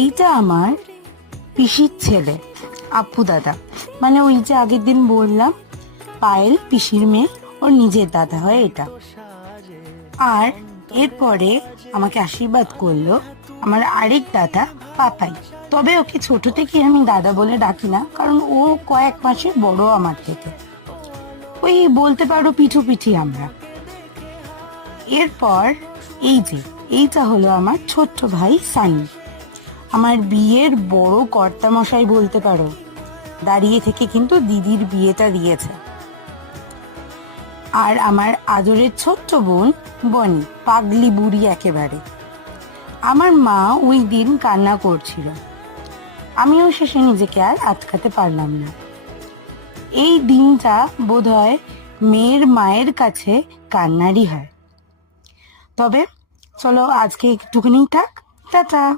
এইটা আমার পিসির ছেলে, আপু দাদা। মানে ওই যে আগের দিন বললাম পায়েল পিসির মেয়ে, ওর নিজের দাদা হয় এটা। আর এরপরে আমাকে আশীর্বাদ করলো আমার আরেক দাদা পাপাই। তবে ওকে ছোট থেকে আমি দাদা বলে ডাকি না, কারণ ও কয়েক মাসের বড় আমার থেকে। ওই বলতে পারো পিঠোপিঠি আমরা। এরপর এই যে এইটা হলো আমার ছোট্ট ভাই সানি, আমার বিয়ের বড় কর্তা মশাই বলতে পারো। দাঁড়িয়ে থেকে কিন্তু দিদির বিয়েটা দিয়েছে। আর আমার আদরের ছোট্ট বোন বনি, পাগলি বুড়ি একেবারে। আমার মা ওই দিন কান্না করছিল, আমিও শেষে নিজেকে আর আটকাতে পারলাম না। এই দিনটা বোধহয় মেয়ের মায়ের কাছে কান্নারই হয়। তবে চলো আজকে একটুখানি থাক, টাটা।